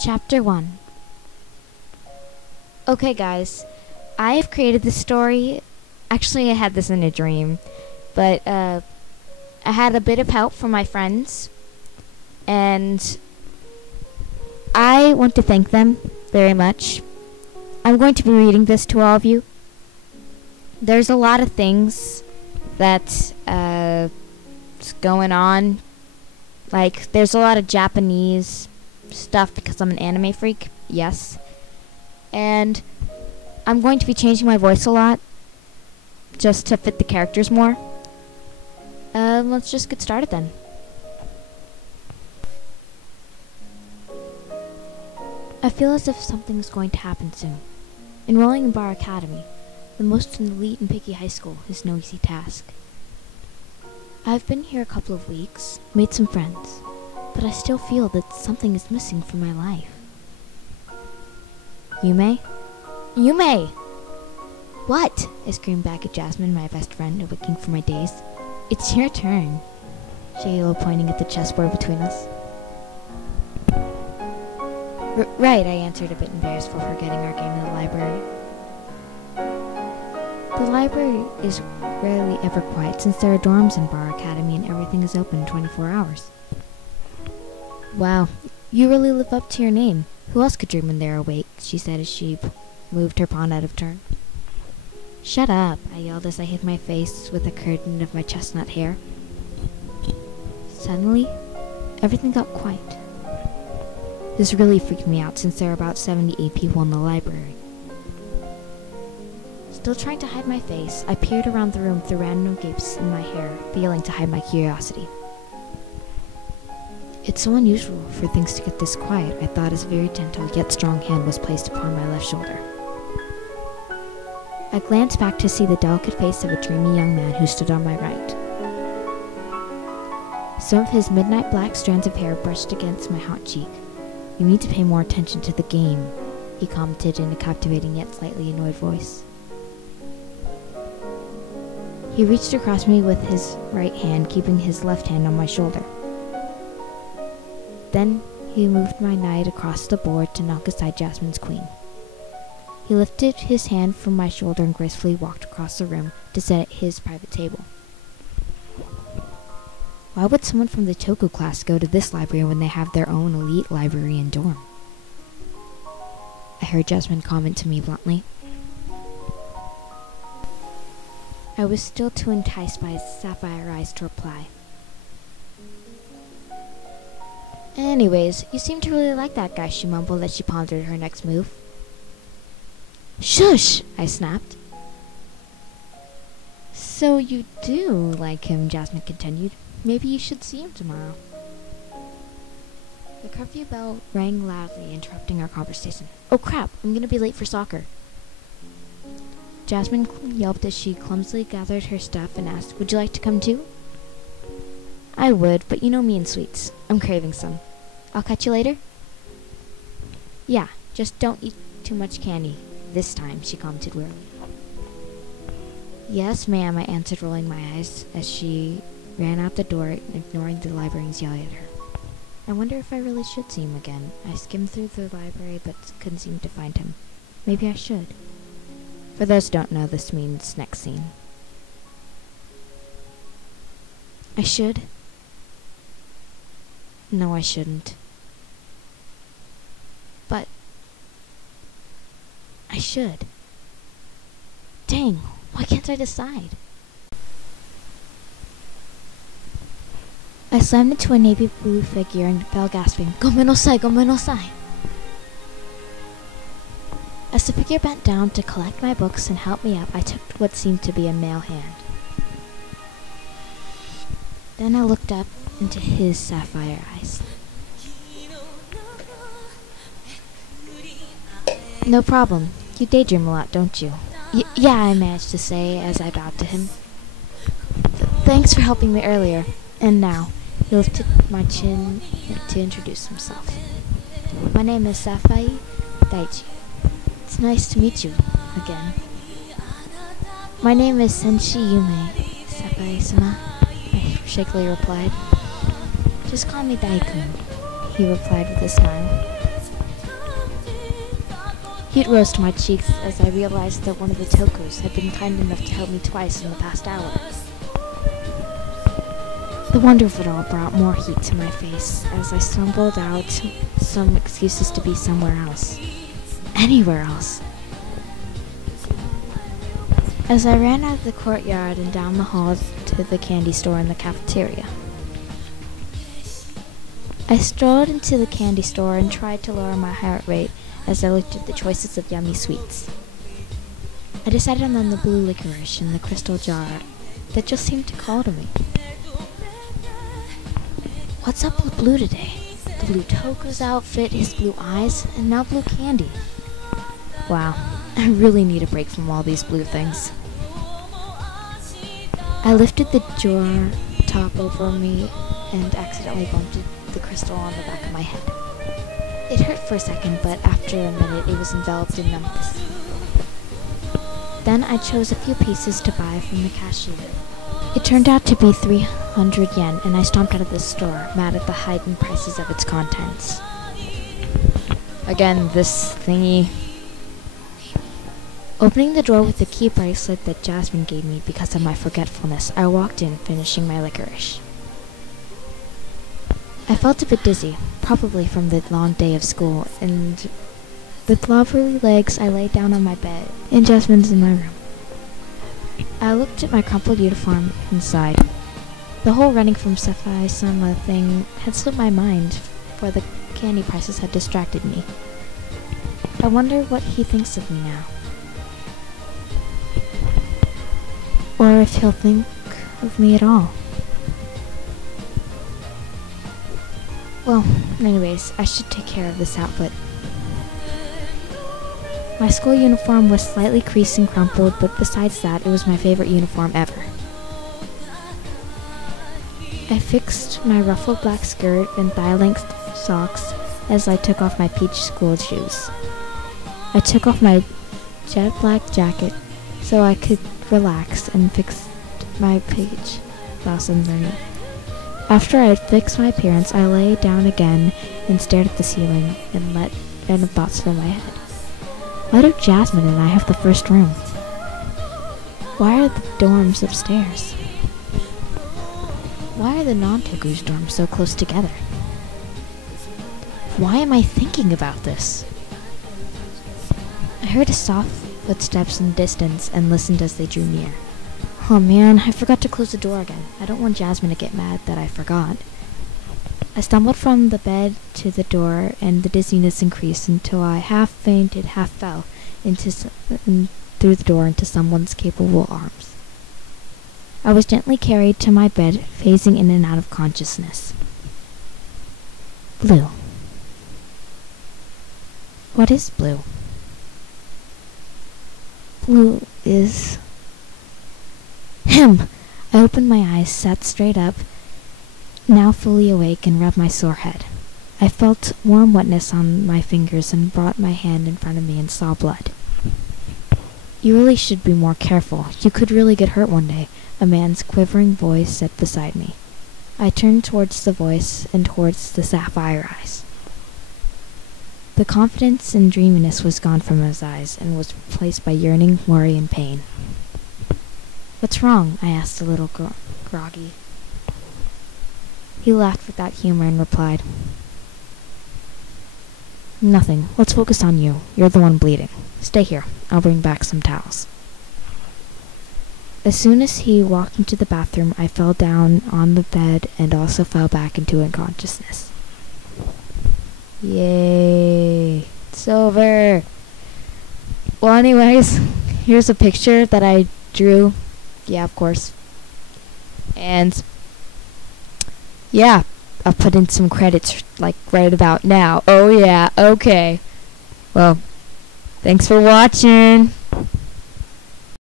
Chapter 1. Okay guys, I have created this story. Actually, I had this in a dream, but I had a bit of help from my friends, and I want to thank them very much. I'm going to be reading this to all of you. There's a lot of things that's going on. Like, there's a lot of Japanese stuff because I'm an anime freak, yes. And I'm going to be changing my voice a lot just to fit the characters more. Let's just get started then. I feel as if something's going to happen soon. Enrolling in Bar Academy, the most elite and picky high school, is no easy task. I've been here a couple of weeks, made some friends, but I still feel that something is missing from my life. Yume? Yume! What? I screamed back at Jasmine, my best friend, awaking from my daze. It's your turn, she yelled, pointing at the chessboard between us. Right, I answered, a bit embarrassed for forgetting our game in the library. The library is rarely ever quiet since there are dorms in Bar Academy and everything is open 24 hours. Wow, you really live up to your name. Who else could dream when they're awake? She said as she moved her pawn out of turn. Shut up, I yelled as I hid my face with a curtain of my chestnut hair. Suddenly, everything got quiet. This really freaked me out since there are about 78 people in the library. Still trying to hide my face, I peered around the room through random gapes in my hair, failing to hide my curiosity. It's so unusual for things to get this quiet, I thought, as a very gentle yet strong hand was placed upon my left shoulder. I glanced back to see the delicate face of a dreamy young man who stood on my right. Some of his midnight black strands of hair brushed against my hot cheek. You need to pay more attention to the game, he commented in a captivating yet slightly annoyed voice. He reached across me with his right hand, keeping his left hand on my shoulder. Then he moved my knight across the board to knock aside Jasmine's queen. He lifted his hand from my shoulder and gracefully walked across the room to sit at his private table. Why would someone from the Toku class go to this library when they have their own elite library and dorm? I heard Jasmine comment to me bluntly. I was still too enticed by his sapphire eyes to reply. Anyways, you seem to really like that guy, she mumbled as she pondered her next move. Shush! I snapped. So you do like him, Jasmine continued. Maybe you should see him tomorrow. The curfew bell rang loudly, interrupting our conversation. Oh crap, I'm gonna be late for soccer. Jasmine yelped as she clumsily gathered her stuff and asked, would you like to come too? I would, but you know me and sweets. I'm craving some. I'll catch you later? Yeah, just don't eat too much candy. This time, she commented wearily. Yes, ma'am, I answered, rolling my eyes as she ran out the door, ignoring the librarian's yelling at her. I wonder if I really should see him again. I skimmed through the library but couldn't seem to find him. Maybe I should. For those who don't know, this means next scene. I should. No, I shouldn't. But I should. Dang, why can't I decide? I slammed into a navy blue figure and fell gasping, "Gomenosai, gomenosai!" As the figure bent down to collect my books and help me up, I took what seemed to be a male hand. Then I looked up into his sapphire eyes. No problem. You daydream a lot, don't you? Yeah, I managed to say as I bowed to him. Thanks for helping me earlier. And now, he lifted my chin to introduce himself. My name is Safaia Daichi. It's nice to meet you again. My name is Senshi Yume, Safaia-sama, I shakily replied. Just call me Daikun, he replied with a smile. Heat rose to my cheeks as I realized that one of the Tokus had been kind enough to help me twice in the past hour. The wonder of it all brought more heat to my face as I stumbled out some excuses to be somewhere else. Anywhere else. As I ran out of the courtyard and down the hall to the candy store and the cafeteria. I strolled into the candy store and tried to lower my heart rate as I looked at the choices of yummy sweets. I decided on the blue licorice in the crystal jar that just seemed to call to me. What's up with Blue today? The blue Toku's outfit, his blue eyes, and now blue candy. Wow, I really need a break from all these blue things. I lifted the jar top over me and accidentally bumped the crystal on the back of my head. It hurt for a second, but after a minute it was enveloped in numbness. Then I chose a few pieces to buy from the cashier. It turned out to be 300 yen, and I stomped out of the store, mad at the heightened prices of its contents. Again, this thingy. Opening the drawer with the key bracelet that Jasmine gave me because of my forgetfulness, I walked in, finishing my licorice. I felt a bit dizzy, probably from the long day of school, and with wobbly legs I lay down on my bed, and Jasmine's in my room. I looked at my crumpled uniform and sighed. The whole running from Safaia Sapphire thing had slipped my mind, for the candy prices had distracted me. I wonder what he thinks of me now. Or if he'll think of me at all. Well, anyways, I should take care of this outfit. My school uniform was slightly creased and crumpled, but besides that, it was my favorite uniform ever. I fixed my ruffled black skirt and thigh-length socks as I took off my peach school shoes. I took off my jet black jacket so I could relax and fixed my peach blouse underneath. After I had fixed my appearance, I lay down again and stared at the ceiling and let random thoughts fill my head. Why do Jasmine and I have the first room? Why are the dorms upstairs? Why are the non-Toku's dorms so close together? Why am I thinking about this? I heard a soft footsteps in the distance and listened as they drew near. Oh man, I forgot to close the door again. I don't want Jasmine to get mad that I forgot. I stumbled from the bed to the door, and the dizziness increased until I half fainted, half fell through the door into someone's capable arms. I was gently carried to my bed, phasing in and out of consciousness. Blue. What is blue? Blue is him. I opened my eyes, sat straight up, now fully awake, and rubbed my sore head. I felt warm wetness on my fingers and brought my hand in front of me and saw blood. You really should be more careful. You could really get hurt one day, a man's quivering voice said beside me. I turned towards the voice and towards the sapphire eyes. The confidence and dreaminess was gone from his eyes and was replaced by yearning, worry, and pain. What's wrong? I asked a little groggy. He laughed without humor and replied, Nothing. Let's focus on you. You're the one bleeding. Stay here. I'll bring back some towels. As soon as he walked into the bathroom, I fell down on the bed and also fell back into unconsciousness. Yay. It's over. Well, anyways, here's a picture that I drew. Yeah, of course. And yeah, I'll put in some credits like right about now. Oh yeah, okay. Well, thanks for watching.